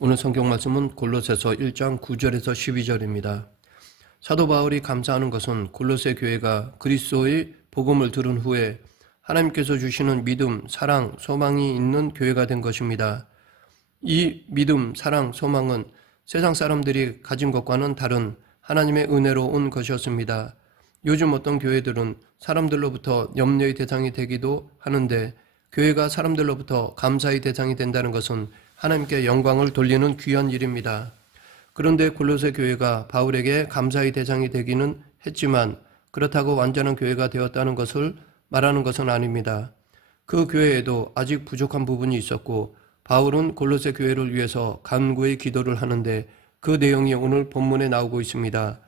오늘 성경 말씀은 골로새서 1장 9절에서 12절입니다. 사도 바울이 감사하는 것은 골로새 교회가 그리스도의 복음을 들은 후에 하나님께서 주시는 믿음, 사랑, 소망이 있는 교회가 된 것입니다. 이 믿음, 사랑, 소망은 세상 사람들이 가진 것과는 다른 하나님의 은혜로 온 것이었습니다. 요즘 어떤 교회들은 사람들로부터 염려의 대상이 되기도 하는데 교회가 사람들로부터 감사의 대상이 된다는 것은 하나님께 영광을 돌리는 귀한 일입니다. 그런데 골로새 교회가 바울에게 감사의 대상이 되기는 했지만 그렇다고 완전한 교회가 되었다는 것을 말하는 것은 아닙니다. 그 교회에도 아직 부족한 부분이 있었고 바울은 골로새 교회를 위해서 간구의 기도를 하는데 그 내용이 오늘 본문에 나오고 있습니다.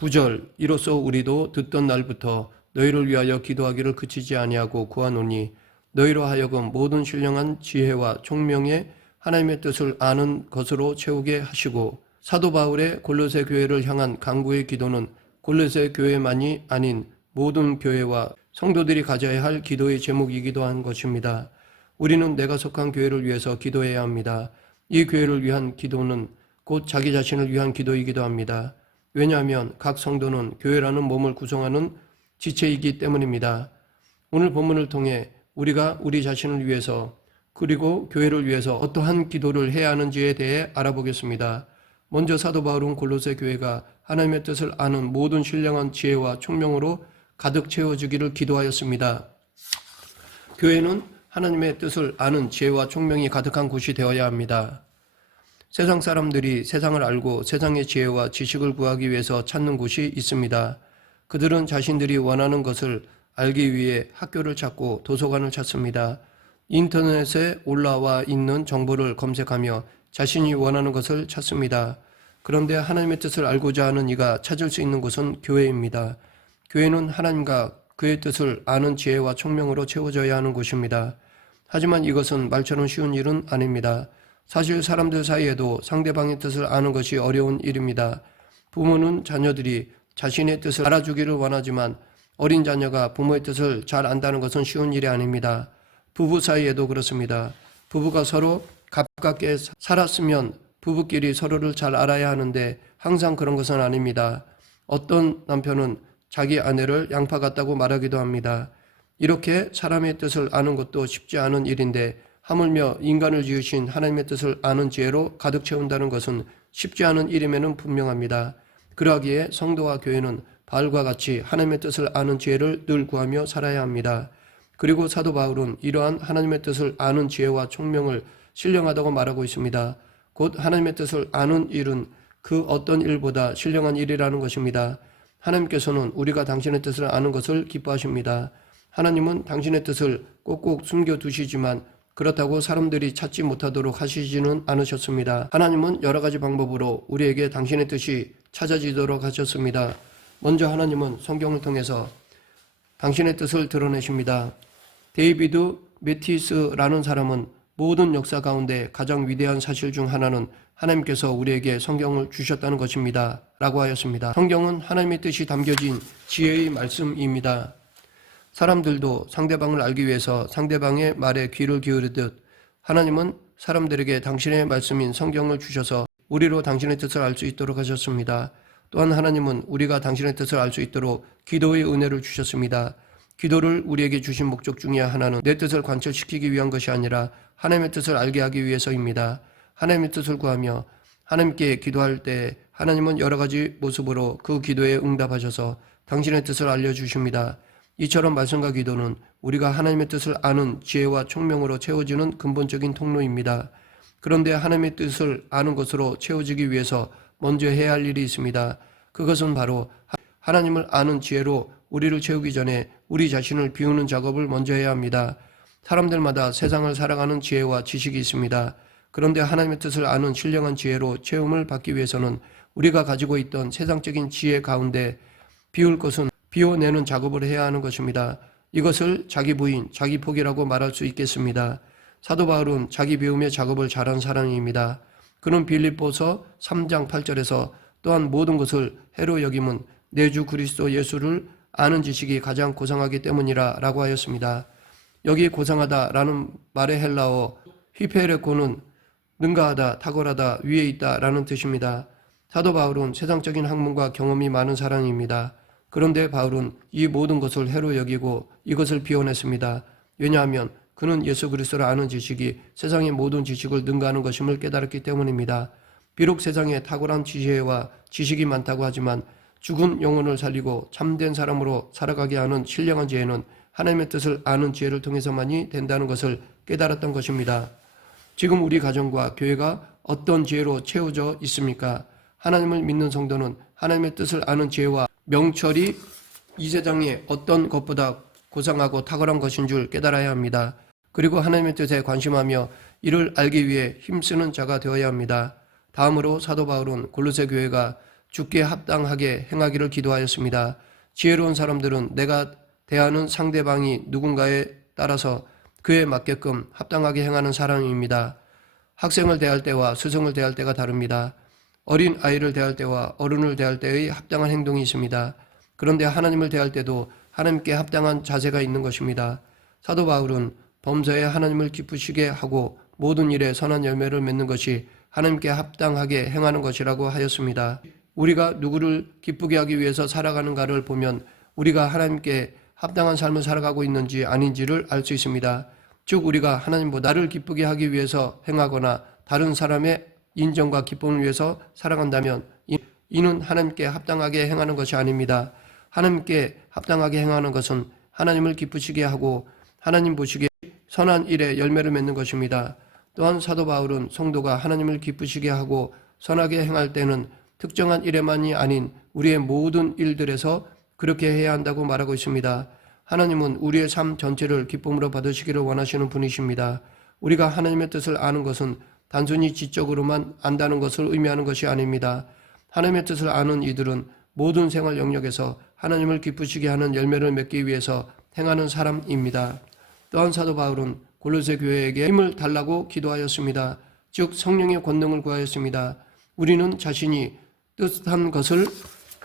9절 이로써 우리도 듣던 날부터 너희를 위하여 기도하기를 그치지 아니하고 구하노니 너희로 하여금 모든 신령한 지혜와 총명에 하나님의 뜻을 아는 것으로 채우게 하시고 사도 바울의 골로새 교회를 향한 간구의 기도는 골로새 교회만이 아닌 모든 교회와 성도들이 가져야 할 기도의 제목이기도 한 것입니다. 우리는 내가 속한 교회를 위해서 기도해야 합니다. 이 교회를 위한 기도는 곧 자기 자신을 위한 기도이기도 합니다. 왜냐하면 각 성도는 교회라는 몸을 구성하는 지체이기 때문입니다. 오늘 본문을 통해 우리가 우리 자신을 위해서 그리고 교회를 위해서 어떠한 기도를 해야 하는지에 대해 알아보겠습니다. 먼저 사도 바울은 골로새 교회가 하나님의 뜻을 아는 모든 신령한 지혜와 총명으로 가득 채워주기를 기도하였습니다. 교회는 하나님의 뜻을 아는 지혜와 총명이 가득한 곳이 되어야 합니다. 세상 사람들이 세상을 알고 세상의 지혜와 지식을 구하기 위해서 찾는 곳이 있습니다. 그들은 자신들이 원하는 것을 알기 위해 학교를 찾고 도서관을 찾습니다. 인터넷에 올라와 있는 정보를 검색하며 자신이 원하는 것을 찾습니다. 그런데 하나님의 뜻을 알고자 하는 이가 찾을 수 있는 곳은 교회입니다. 교회는 하나님과 그의 뜻을 아는 지혜와 총명으로 채워져야 하는 곳입니다. 하지만 이것은 말처럼 쉬운 일은 아닙니다. 사실 사람들 사이에도 상대방의 뜻을 아는 것이 어려운 일입니다. 부모는 자녀들이 자신의 뜻을 알아주기를 원하지만 어린 자녀가 부모의 뜻을 잘 안다는 것은 쉬운 일이 아닙니다. 부부 사이에도 그렇습니다. 부부가 서로 가깝게 살았으면 부부끼리 서로를 잘 알아야 하는데 항상 그런 것은 아닙니다. 어떤 남편은 자기 아내를 양파 같다고 말하기도 합니다. 이렇게 사람의 뜻을 아는 것도 쉽지 않은 일인데 하물며 인간을 지으신 하나님의 뜻을 아는 지혜로 가득 채운다는 것은 쉽지 않은 일임에는 분명합니다. 그러하기에 성도와 교회는 바울과 같이 하나님의 뜻을 아는 지혜를 늘 구하며 살아야 합니다. 그리고 사도 바울은 이러한 하나님의 뜻을 아는 지혜와 총명을 신령하다고 말하고 있습니다. 곧 하나님의 뜻을 아는 일은 그 어떤 일보다 신령한 일이라는 것입니다. 하나님께서는 우리가 당신의 뜻을 아는 것을 기뻐하십니다. 하나님은 당신의 뜻을 꼭꼭 숨겨두시지만 그렇다고 사람들이 찾지 못하도록 하시지는 않으셨습니다. 하나님은 여러 가지 방법으로 우리에게 당신의 뜻이 찾아지도록 하셨습니다. 먼저 하나님은 성경을 통해서 당신의 뜻을 드러내십니다. 데이비드 매티스라는 사람은 모든 역사 가운데 가장 위대한 사실 중 하나는 하나님께서 우리에게 성경을 주셨다는 것입니다. 라고 하였습니다. 성경은 하나님의 뜻이 담겨진 지혜의 말씀입니다. 사람들도 상대방을 알기 위해서 상대방의 말에 귀를 기울이듯 하나님은 사람들에게 당신의 말씀인 성경을 주셔서 우리로 당신의 뜻을 알 수 있도록 하셨습니다. 또한 하나님은 우리가 당신의 뜻을 알 수 있도록 기도의 은혜를 주셨습니다. 기도를 우리에게 주신 목적 중에 하나는 내 뜻을 관철시키기 위한 것이 아니라 하나님의 뜻을 알게 하기 위해서입니다. 하나님의 뜻을 구하며 하나님께 기도할 때 하나님은 여러 가지 모습으로 그 기도에 응답하셔서 당신의 뜻을 알려주십니다. 이처럼 말씀과 기도는 우리가 하나님의 뜻을 아는 지혜와 총명으로 채워지는 근본적인 통로입니다. 그런데 하나님의 뜻을 아는 것으로 채워지기 위해서 먼저 해야 할 일이 있습니다. 그것은 바로 하나님을 아는 지혜로 우리를 채우기 전에 우리 자신을 비우는 작업을 먼저 해야 합니다. 사람들마다 세상을 살아가는 지혜와 지식이 있습니다. 그런데 하나님의 뜻을 아는 신령한 지혜로 채움을 받기 위해서는 우리가 가지고 있던 세상적인 지혜 가운데 비울 것은 비워내는 작업을 해야 하는 것입니다. 이것을 자기 부인, 자기 포기라고 말할 수 있겠습니다. 사도 바울은 자기 비움의 작업을 잘한 사람입니다. 그는 빌립보서 3장 8절에서 또한 모든 것을 해로 여김은 내 주 그리스도 예수를 아는 지식이 가장 고상하기 때문이라 라고 하였습니다. 여기 고상하다 라는 말의 헬라어 휘페레코는 능가하다, 탁월하다, 위에 있다라는 뜻입니다. 사도 바울은 세상적인 학문과 경험이 많은 사람입니다. 그런데 바울은 이 모든 것을 해로 여기고 이것을 비워냈습니다. 왜냐하면 그는 예수 그리스도를 아는 지식이 세상의 모든 지식을 능가하는 것임을 깨달았기 때문입니다. 비록 세상에 탁월한 지혜와 지식이 많다고 하지만 죽은 영혼을 살리고 참된 사람으로 살아가게 하는 신령한 지혜는 하나님의 뜻을 아는 지혜를 통해서만이 된다는 것을 깨달았던 것입니다. 지금 우리 가정과 교회가 어떤 지혜로 채워져 있습니까? 하나님을 믿는 성도는 하나님의 뜻을 아는 지혜와 명철이 이 세상에 어떤 것보다 고상하고 탁월한 것인 줄 깨달아야 합니다. 그리고 하나님의 뜻에 관심하며 이를 알기 위해 힘쓰는 자가 되어야 합니다. 다음으로 사도 바울은 골로새 교회가 주께 합당하게 행하기를 기도하였습니다. 지혜로운 사람들은 내가 대하는 상대방이 누군가에 따라서 그에 맞게끔 합당하게 행하는 사람입니다. 학생을 대할 때와 스승을 대할 때가 다릅니다. 어린 아이를 대할 때와 어른을 대할 때의 합당한 행동이 있습니다. 그런데 하나님을 대할 때도 하나님께 합당한 자세가 있는 것입니다. 사도 바울은 범사에 하나님을 기쁘시게 하고 모든 일에 선한 열매를 맺는 것이 하나님께 합당하게 행하는 것이라고 하였습니다. 우리가 누구를 기쁘게 하기 위해서 살아가는가를 보면 우리가 하나님께 합당한 삶을 살아가고 있는지 아닌지를 알 수 있습니다. 즉 우리가 하나님보다 나를 기쁘게 하기 위해서 행하거나 다른 사람의 인정과 기쁨을 위해서 살아간다면 이는 하나님께 합당하게 행하는 것이 아닙니다. 하나님께 합당하게 행하는 것은 하나님을 기쁘시게 하고 하나님 보시기에 선한 일에 열매를 맺는 것입니다. 또한 사도 바울은 성도가 하나님을 기쁘시게 하고 선하게 행할 때는 특정한 일에만이 아닌 우리의 모든 일들에서 그렇게 해야 한다고 말하고 있습니다. 하나님은 우리의 삶 전체를 기쁨으로 받으시기를 원하시는 분이십니다. 우리가 하나님의 뜻을 아는 것은 단순히 지적으로만 안다는 것을 의미하는 것이 아닙니다. 하나님의 뜻을 아는 이들은 모든 생활 영역에서 하나님을 기쁘시게 하는 열매를 맺기 위해서 행하는 사람입니다. 또한 사도 바울은 골로새 교회에게 힘을 달라고 기도하였습니다. 즉 성령의 권능을 구하였습니다. 우리는 자신이 뜻한 것을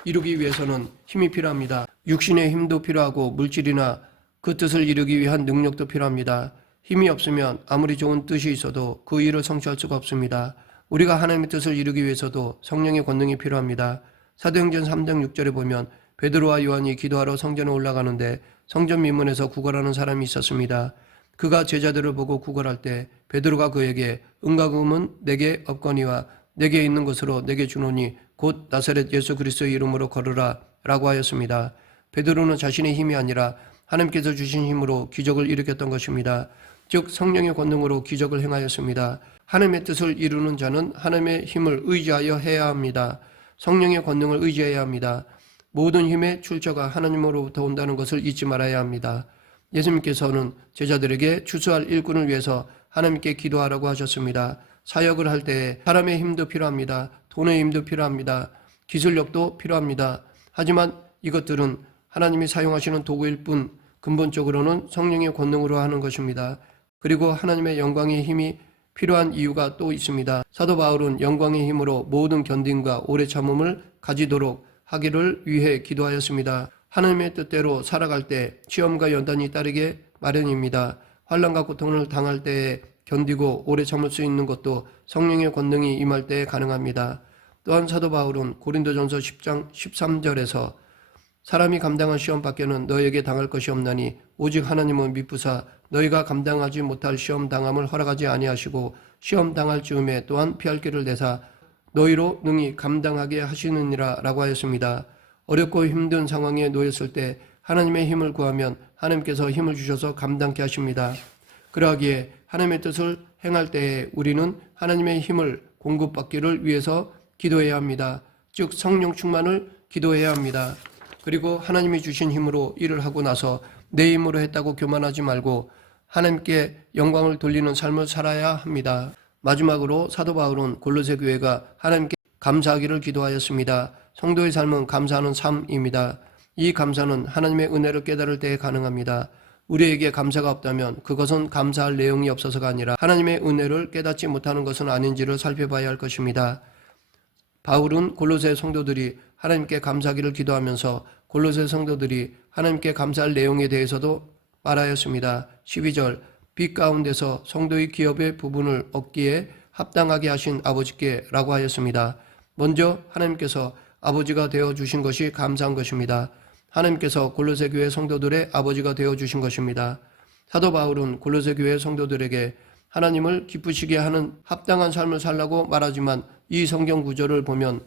이루기 위해서는 힘이 필요합니다. 육신의 힘도 필요하고 물질이나 그 뜻을 이루기 위한 능력도 필요합니다. 힘이 없으면 아무리 좋은 뜻이 있어도 그 일을 성취할 수가 없습니다. 우리가 하나님의 뜻을 이루기 위해서도 성령의 권능이 필요합니다. 사도행전 3장 6절에 보면 베드로와 요한이 기도하러 성전에 올라가는데 성전 민문에서 구걸하는 사람이 있었습니다. 그가 제자들을 보고 구걸할 때 베드로가 그에게 은과 금은 내게 없거니와 내게 있는 것으로 내게 주노니 곧 나사렛 예수 그리스도의 이름으로 걸으라 라고 하였습니다. 베드로는 자신의 힘이 아니라 하나님께서 주신 힘으로 기적을 일으켰던 것입니다. 즉 성령의 권능으로 기적을 행하였습니다. 하나님의 뜻을 이루는 자는 하나님의 힘을 의지하여 해야 합니다. 성령의 권능을 의지해야 합니다. 모든 힘의 출처가 하나님으로부터 온다는 것을 잊지 말아야 합니다. 예수님께서는 제자들에게 추수할 일꾼을 위해서 하나님께 기도하라고 하셨습니다. 사역을 할 때에 사람의 힘도 필요합니다. 돈의 힘도 필요합니다. 기술력도 필요합니다. 하지만 이것들은 하나님이 사용하시는 도구일 뿐 근본적으로는 성령의 권능으로 하는 것입니다. 그리고 하나님의 영광의 힘이 필요한 이유가 또 있습니다. 사도 바울은 영광의 힘으로 모든 견딘과 오래 참음을 가지도록 하기를 위해 기도하였습니다. 하나님의 뜻대로 살아갈 때 시험과 연단이 따르게 마련입니다. 환난과 고통을 당할 때에 견디고 오래 참을 수 있는 것도 성령의 권능이 임할 때에 가능합니다. 또한 사도 바울은 고린도전서 10장 13절에서 사람이 감당한 시험 밖에는 너에게 당할 것이 없나니 오직 하나님은 미쁘사 너희가 감당하지 못할 시험 당함을 허락하지 아니하시고 시험 당할 즈음에 또한 피할 길을 내사 너희로 능히 감당하게 하시느니라 라고 하였습니다. 어렵고 힘든 상황에 놓였을 때 하나님의 힘을 구하면 하나님께서 힘을 주셔서 감당케 하십니다. 그러하기에 하나님의 뜻을 행할 때에 우리는 하나님의 힘을 공급받기를 위해서 기도해야 합니다. 즉 성령 충만을 기도해야 합니다. 그리고 하나님이 주신 힘으로 일을 하고 나서 내 힘으로 했다고 교만하지 말고 하나님께 영광을 돌리는 삶을 살아야 합니다. 마지막으로 사도 바울은 골로새 교회가 하나님께 감사하기를 기도하였습니다. 성도의 삶은 감사하는 삶입니다. 이 감사는 하나님의 은혜를 깨달을 때에 가능합니다. 우리에게 감사가 없다면 그것은 감사할 내용이 없어서가 아니라 하나님의 은혜를 깨닫지 못하는 것은 아닌지를 살펴봐야 할 것입니다. 바울은 골로새 성도들이 하나님께 감사하기를 기도하면서 골로새 성도들이 하나님께 감사할 내용에 대해서도 말하였습니다. 12절 빛 가운데서 성도의 기업의 부분을 얻기에 합당하게 하신 아버지께 라고 하였습니다. 먼저 하나님께서 아버지가 되어주신 것이 감사한 것입니다. 하나님께서 골로새 교회 성도들의 아버지가 되어주신 것입니다. 사도 바울은 골로새 교회 성도들에게 하나님을 기쁘시게 하는 합당한 삶을 살라고 말하지만 이 성경 구절을 보면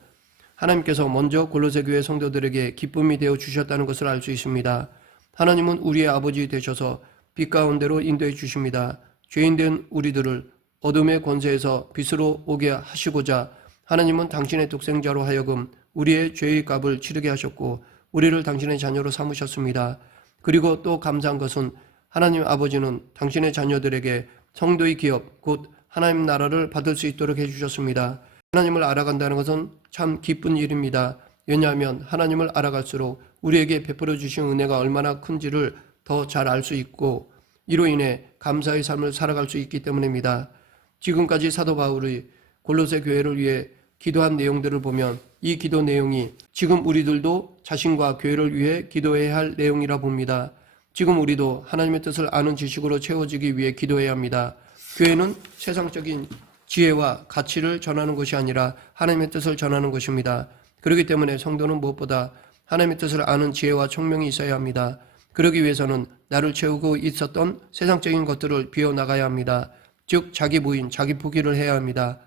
하나님께서 먼저 골로새 교회 성도들에게 기쁨이 되어 주셨다는 것을 알 수 있습니다. 하나님은 우리의 아버지 되셔서 빛 가운데로 인도해 주십니다. 죄인된 우리들을 어둠의 권세에서 빛으로 오게 하시고자 하나님은 당신의 독생자로 하여금 우리의 죄의 값을 치르게 하셨고 우리를 당신의 자녀로 삼으셨습니다. 그리고 또 감사한 것은 하나님 아버지는 당신의 자녀들에게 성도의 기업 곧 하나님 나라를 받을 수 있도록 해주셨습니다. 하나님을 알아간다는 것은 참 기쁜 일입니다. 왜냐하면 하나님을 알아갈수록 우리에게 베풀어 주신 은혜가 얼마나 큰지를 더 잘 알 수 있고 이로 인해 감사의 삶을 살아갈 수 있기 때문입니다. 지금까지 사도 바울의 골로새 교회를 위해 기도한 내용들을 보면 이 기도 내용이 지금 우리들도 자신과 교회를 위해 기도해야 할 내용이라 봅니다. 지금 우리도 하나님의 뜻을 아는 지식으로 채워지기 위해 기도해야 합니다. 교회는 세상적인 지혜와 가치를 전하는 것이 아니라 하나님의 뜻을 전하는 것입니다. 그렇기 때문에 성도는 무엇보다 하나님의 뜻을 아는 지혜와 총명이 있어야 합니다. 그러기 위해서는 나를 채우고 있었던 세상적인 것들을 비워나가야 합니다. 즉 자기 부인, 자기 포기를 해야 합니다.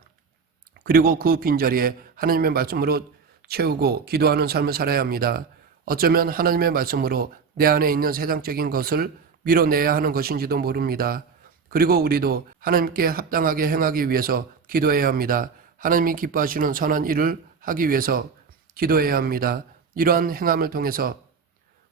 그리고 그 빈자리에 하나님의 말씀으로 채우고 기도하는 삶을 살아야 합니다. 어쩌면 하나님의 말씀으로 내 안에 있는 세상적인 것을 밀어내야 하는 것인지도 모릅니다. 그리고 우리도 하나님께 합당하게 행하기 위해서 기도해야 합니다. 하나님이 기뻐하시는 선한 일을 하기 위해서 기도해야 합니다. 이러한 행함을 통해서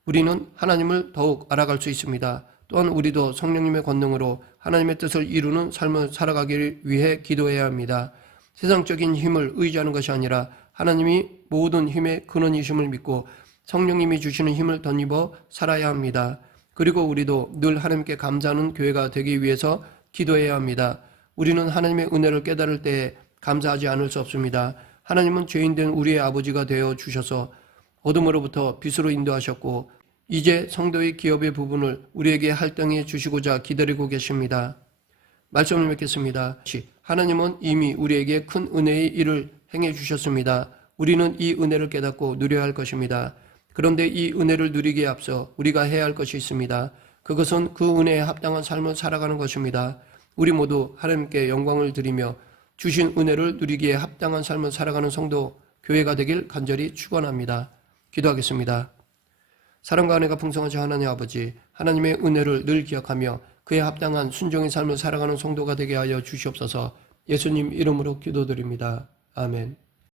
우리는 하나님을 더욱 알아갈 수 있습니다. 또한 우리도 성령님의 권능으로 하나님의 뜻을 이루는 삶을 살아가기 위해 기도해야 합니다. 세상적인 힘을 의지하는 것이 아니라 하나님이 모든 힘의 근원이심을 믿고 성령님이 주시는 힘을 덧입어 살아야 합니다. 그리고 우리도 늘 하나님께 감사하는 교회가 되기 위해서 기도해야 합니다. 우리는 하나님의 은혜를 깨달을 때에 감사하지 않을 수 없습니다. 하나님은 죄인된 우리의 아버지가 되어 주셔서 어둠으로부터 빛으로 인도하셨고 이제 성도의 기업의 부분을 우리에게 할당해 주시고자 기다리고 계십니다. 말씀을 맺겠습니다. 하나님은 이미 우리에게 큰 은혜의 일을 행해 주셨습니다. 우리는 이 은혜를 깨닫고 누려야 할 것입니다. 그런데 이 은혜를 누리기에 앞서 우리가 해야 할 것이 있습니다. 그것은 그 은혜에 합당한 삶을 살아가는 것입니다. 우리 모두 하나님께 영광을 드리며 주신 은혜를 누리기에 합당한 삶을 살아가는 성도 교회가 되길 간절히 축원합니다. 기도하겠습니다. 사랑과 은혜가 풍성하신 하나님 아버지, 하나님의 은혜를 늘 기억하며 그에 합당한 순종의 삶을 살아가는 성도가 되게 하여 주시옵소서. 예수님 이름으로 기도드립니다. 아멘.